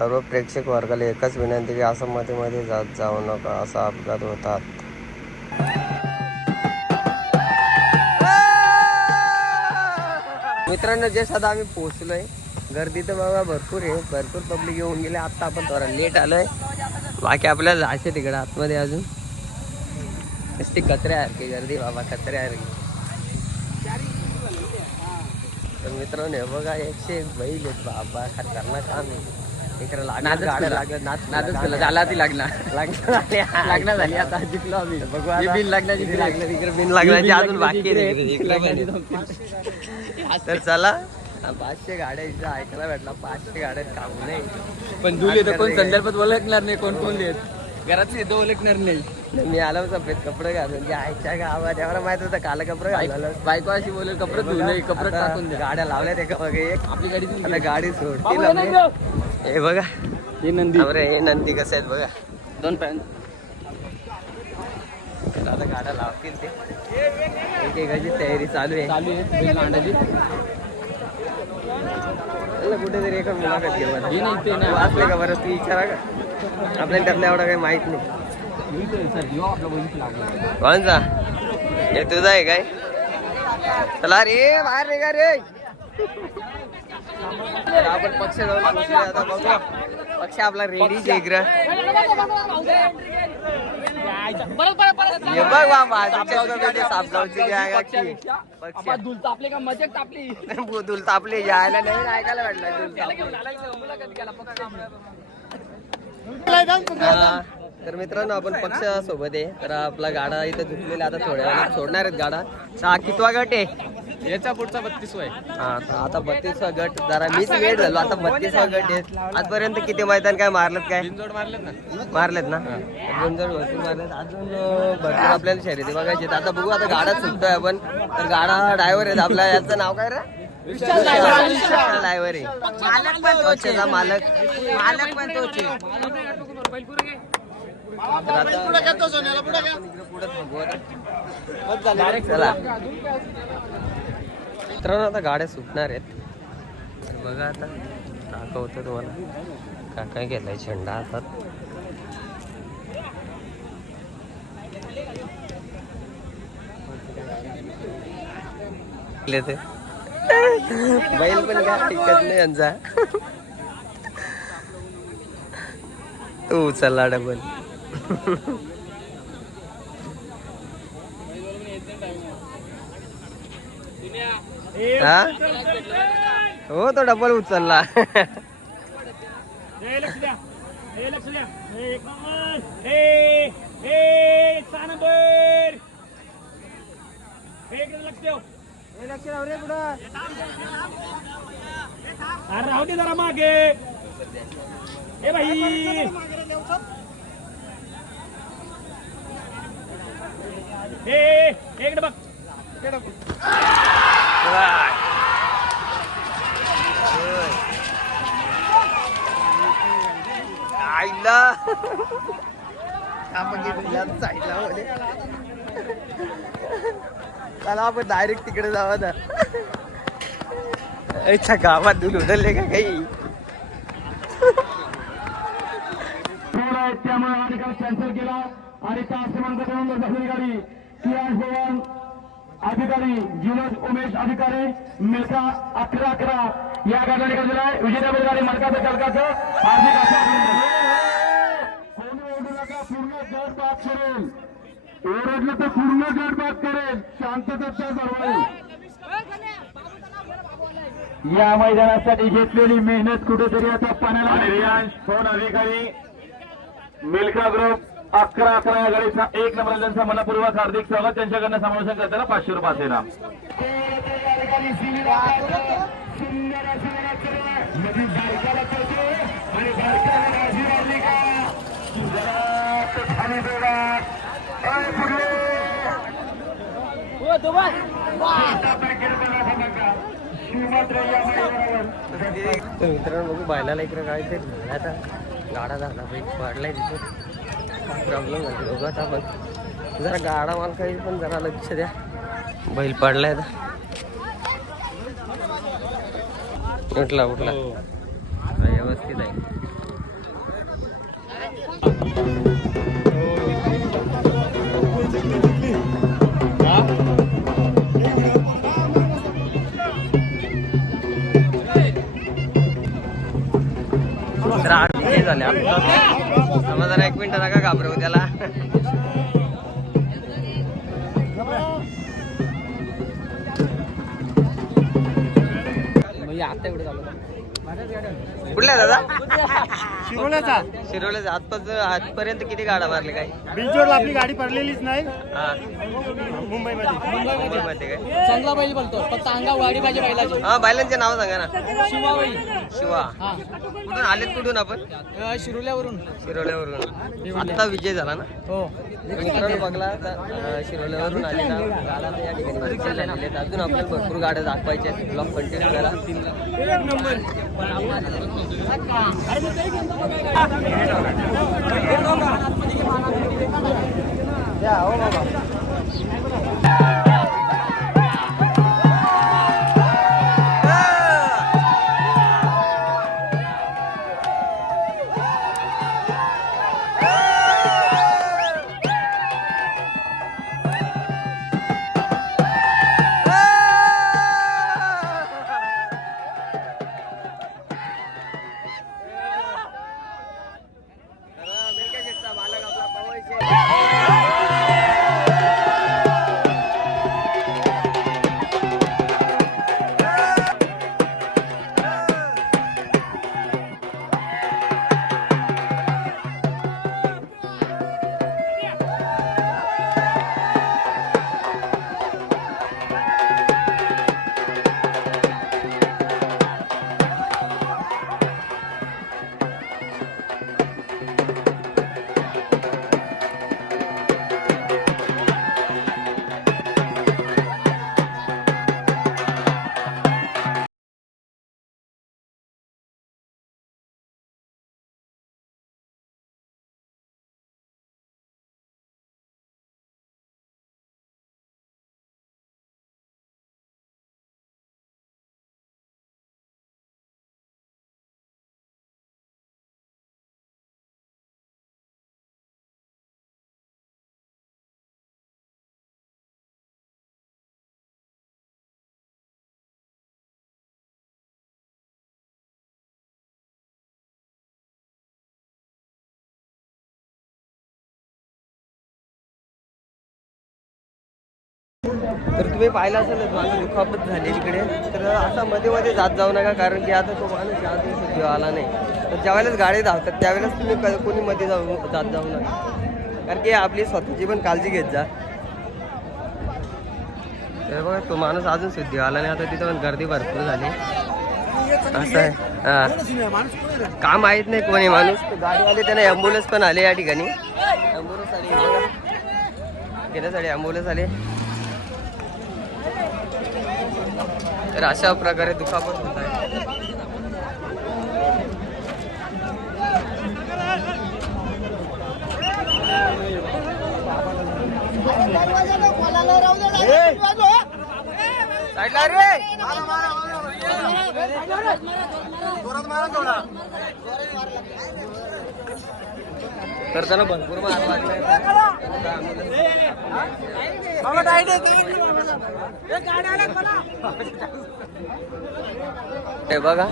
सर्व प्रेक्षक वर्गाला एकच विनंती की असं मध्ये मध्ये जाऊ नका, असा अपघात होतात. मित्रांनो जस्ट आता आम्ही पोहोचलोय. गर्दी तर बाबा भरपूर आहे, भरपूर पब्लिक येऊन गेले. आता आपण थोडा लेट आलोय. बाकी आपल्याला जायचं तिकडे आतमध्ये अजून. नुसती कचऱ्यासारखी गर्दी बाबा, कचऱ्यासारखी. तर मित्रांनो हे बघा 101 बैल आहेत बाबा, खतरनाक काम आहे. इकडे लागणार गाड्या लागलं झाला ती लागणार झाली. आता जिंकलो आम्ही. बघू बिन लागण्याची लागलं तिकडे, बिन लागण्याची अजून बाकी आहे. तर चला 500 गाड्या इथं ऐकायला भेटला. 500 गाड्यात काम नाही, पण दुले तर कोण संदर्भात ओळखणार नाही. कोण कोण देत घरातले तो ओळखणार नाही. मी आलो सफेद कपडे घालून जे आईच्या गावात एवढा माहित होतं काला कपडे घालून. बायको अशी बोलेल कपडे धुवून कपडे टाकून गाड्या लावल्यात एका बघा. एक आपली गाडी आता गाडी सोडतील. हे बघा हे नंदी. अरे हे नंदी कसं आहेत बघा, 2 पॅन्ट. आता गाड्या लावतील ते. एकेकाची तयारी चालू आहे मांडायची. कुठेतरी एका मुलाखत घेऊ वाचले का बरं, ती विचारा का. आपल्याला त्यातलं एवढं काही माहित नाही. कोणचा हे तुझा आहे काय? चला रे बाहेर निघा रे. आपण पक्ष जाऊन आता बघू. पक्ष आपला रेडी इकडं. हे बघ बाबा सापगावची दुल तापले का मजा तापली. दुल तापली यायला नाही ऐकायला भेटला. तर मित्रांनो आपण पक्षासोबत आहे. तर आपला गाडा इथं झुकलेला. आता थोड्या वेळात सोडणार आहेत गाडा. हा कितवा गट आहे याचा? पुढचा 32वा आहे. हा आता 32वा गट. जरा मीच लेट झालो. आता 32वा गट आहे. आजपर्यंत किती मैदान काय मारलेत? काय मारलेत ना? बिनजोड भरपूर मारलेत. अजून भरपूर आपल्याला शर्यती बघायची. आता बघू. आता गाडा सुटतोय आपण. तर गाडा ड्रायव्हर आहेत आपला. याचं नाव काय रे? विशाल ड्रायव्हर आहे. मालक पण तोच आहे. मित्रांनो आता गाड्या सुटणार आहेत. बघा आता दाखवतो तुम्हाला काय घेतलाय झेंडा हातात. ते बैल पण काय ऐकत नाही यांचा. तू चला डबल. हा हो तो डबल उचलला. राहू दे जरा मागे. ए भाई एक बघ. आईला चला आपण डायरेक्ट तिकडे जावा ना. अच्छा गावात दूर उडले का काही? त्यामुळे हा निकाल कॅन्सल केला. आणि त्या अधिकारी अधिकारी जुलस उमेश अधिकारी मिल्का 11-11 या गाडीला निकाल दिलाय. विजेता बैलगाडी मालकाचं चालकाचं हार्दिक पूर्ण गट बाद करेल. ओरडलं तर पूर्ण गट बाद करेल. शांततेचा सर्व या मैदानासाठी घेतलेली मेहनत कुठेतरी आता पाण्याला. रियांश फोन अधिकारी मिल्का ग्रुप 11-11 या गाडीचा 1 नंबर त्यांचा मनपूर्वक हार्दिक स्वागत. त्यांच्याकडनं समावेशन करताना 500 रुपये असेल. मित्रांनो बघू बैलाला इकडे काय ते आता गाडा झाला पडलाय तिथे. प्रॉब्लेम झाला बघू. आता आपण जरा गाडा मालकाही पण जरा लक्ष द्या. बैल पडलाय उठला व्यवस्थित आहे. तर आठ विजय झाले आपला. जरा 1 मिनिट नका घाबरवू त्याला. म्हणजे आता एवढं झालं कुठल्या दादा शिरोल्याचा शिरोल्याचा आजपर्यंत किती गाडा मारले काय बिंचोरला आपली गाडी पडलेलीच नाही. हा मुंबईमध्ये मुंबईमध्ये काय चांगला बैल बोलतो फक्त अंगावर गाडी पाहिजे बैलाची. हा बैलांचे नाव सांगा ना. शिवा बैल शिवा हा कुठून आलेत कुठून आपण शिरोल्यावरून. शिरोल्यावरून आता विजय झाला ना. हो मित्रांनो बघला तर शिरोल्यावरून आले ना गाडा तर या ठिकाणी विजय झालेले आहेत. अजून आपल्याला भरपूर गाड्या दाखवायच्या आहेत. ब्लॉग कंटिन्यू करा. हो बाबा तर तुम्ही पाहिलं असेल माझी दुखापत झाली तिकडे. तर असा मध्ये मध्ये जात जाऊ नका कारण की आता तो माणूस या दिवशी आला नाही. तर ज्यावेळेस गाडी धावतात त्यावेळेस तुम्ही कोणी मध्ये जात जाऊ नका कारण की आपली स्वतःची पण काळजी घेत जा. तर बघा तो माणूस अजून सिद्धी आला नाही. आता तिथं पण गर्दी भरपूर झाली. असं आहे हा का माहीत नाही कोणी माणूस. गाडी आली त्याने ॲम्ब्युलन्स पण आले या ठिकाणी. ॲम्ब्युलन्स आली घेण्यासाठी ॲम्ब्युलन्स आले. तर अशा प्रकारे दुखापत होत आहे. साईडला रे तर त्यांना भरपूर मार लागलाय. हे बघा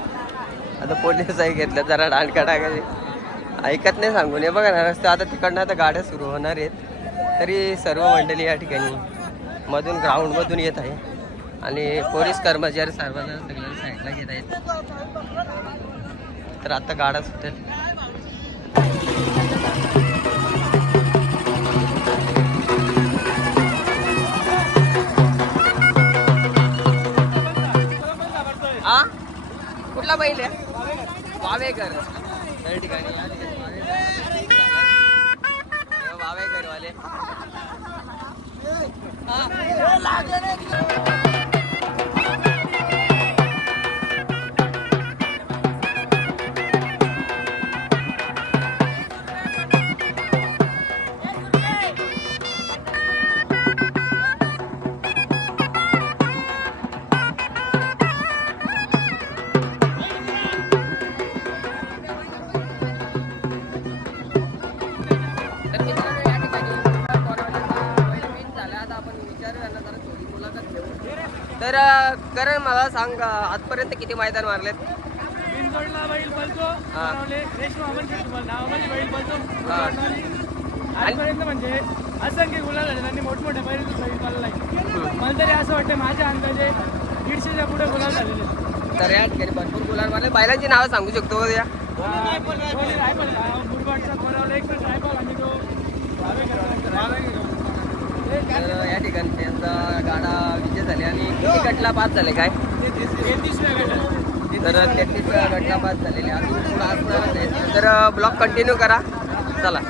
आता पोलिसही घेतलं जरा दांडका टाकायची ऐकत नाही सांगून. हे बघा ना रस्ते आता तिकडनं आता गाड्या सुरू होणार आहेत. तरी सर्व मंडळी या ठिकाणी मधून ग्राउंडमधून येत आहे आणि पोलीस कर्मचारी सर्वांना सगळ्यांना साईडला घेत आहेत. तर आता गाडा सुटेल. हा कुठला बैल आहे वावेकर त्या ठिकाणी वावेकर वाले. तर करण मला सांग आजपर्यंत किती मैदान मारलेत? बिनजोडला बैल बोलतो हा. रेशमा म्हणजे तुम्हाला नावामध्ये बैल बोलतो हा. आजपर्यंत म्हणजे असंख्य गुलाल झाले त्यांनी मोठमोठ्या बैल बैल पाळलाय मला तरी असं वाटतं माझ्या अंदाजे 150च्या पुढे गुलाल झालेले आहेत. तर या ठिकाणी भरपूर गुलाल मारले. बैलांची नावं सांगू शकतो का या? मुरबाडचा कोरावला एक ट्रायबल आणि तो तर या ठिकाणी त्यांचा गाडा विजय झाले आणि किती गटला पास झाले काय? 33व्या गटात. तर 33 गटला पास झालेले अजून पुढे असणारच आहे. तर ब्लॉग कंटिन्यू करा. चला.